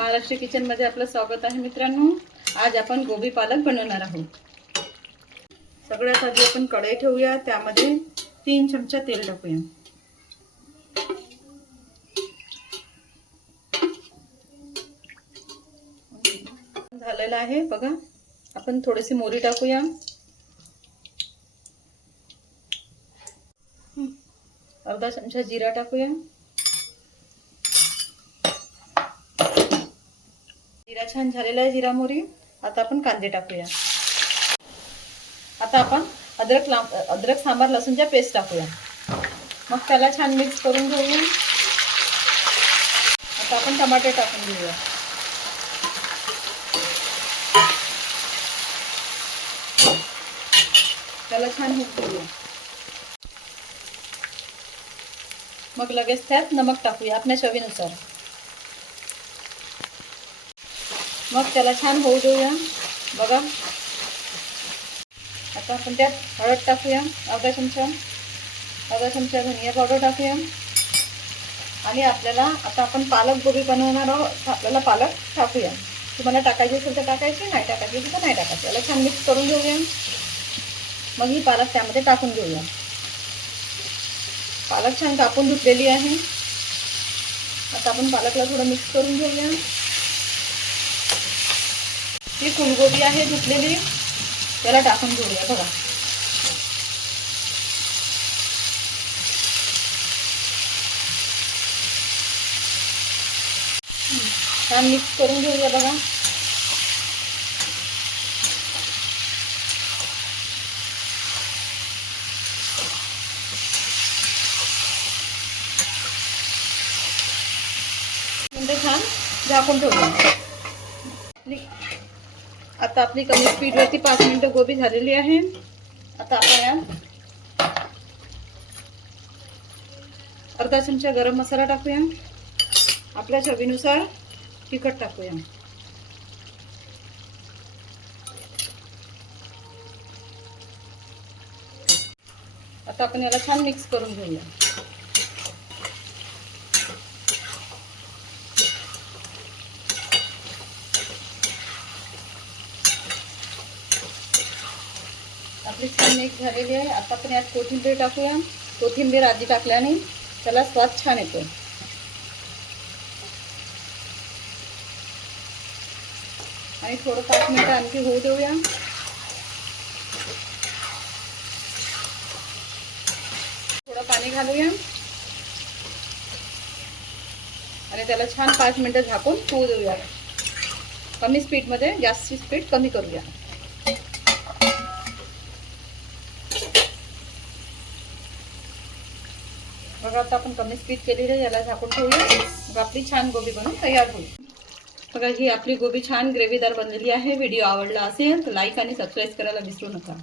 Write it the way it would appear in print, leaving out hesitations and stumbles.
Maharashtra kitchen मध्ये आपलं स्वागत आहे मित्रांनो। आज आपण गोबी पालक बनवणार आहोत। सगळ्यात आधी आपण कढई ठेवूया, त्यामध्ये 3 चमचा तेल टाकूया। झालेलं आहे बघा। आपण थोडीशी मोहरी टाकूया, अर्धा चमचा जिरा टाकूया। जिरा छान झालेला आहे, जिरा मोहरी। आता आपण कांदे टाकूया। आता आपण अद्रक सांबार लसूणच्या पेस्ट टाकूया, मग त्याला छान मिक्स करून घेऊया। आता आपण टमाटे टाकून घेऊया। त्याला छान मिक्स करूया। मग लगेच त्यात नमक टाकूया आपल्या चवीनुसार। मग त्याला छान होऊ देऊया बघा। आता आपण त्यात हळद टाकूया, अर्धा चमचा धनिया पावडर टाकूया। आणि आपल्याला आता आपण पालक गोबी बनवणार आहोत, आपल्याला पालक टाकूया। तुम्हाला टाकायची असेल तर टाकायची, नाही टाकायची असेल तर नाही टाकायची। याला छान मिक्स करून घेऊया। मग ही पालक त्यामध्ये टाकून घेऊया। पालक छान कापून धुतलेली आहे। आता आपण पालकला थोडं मिक्स करून घेऊया। ही फुलगोबी आहे धुतलेली, त्याला टाकून घेऊया बघा। छान मिक्स करून घेऊया बघा। म्हणजे छान झाकून ठेवूया। आता आपली कमी स्पीडवरती 5 मिनिटं गोबी झालेली आहे। आता आपण यात अर्धा चमचा गरम मसाला टाकूया, आपल्या चवीनुसार तिखट टाकूया। आता आपण याला छान मिक्स करून घेऊया। आपली छान मिक्स झालेली आहे। आता आपण यात कोथिंबीर टाकूया। कोथिंबीर आधी टाकल्याने त्याला स्वाद छान येतो। आणि थोडं 5 मिनिटं आणखी होऊ देऊया। थोडं पाणी घालूया आणि त्याला छान 5 मिनिटं झाकून होऊ देऊया। कमी स्पीडमध्ये, गॅसची स्पीड कमी करूया। बघा आता आपण कमी स्पीड केलेली आहे, याला झाकून ठेवूया। मग आपली छान गोबी बनवून तयार होईल। बघा ही आपली गोबी छान ग्रेव्हीदार बनलेली आहे। व्हिडिओ आवडला असेल तर लाईक आणि सबस्क्राईब करायला विसरू नका।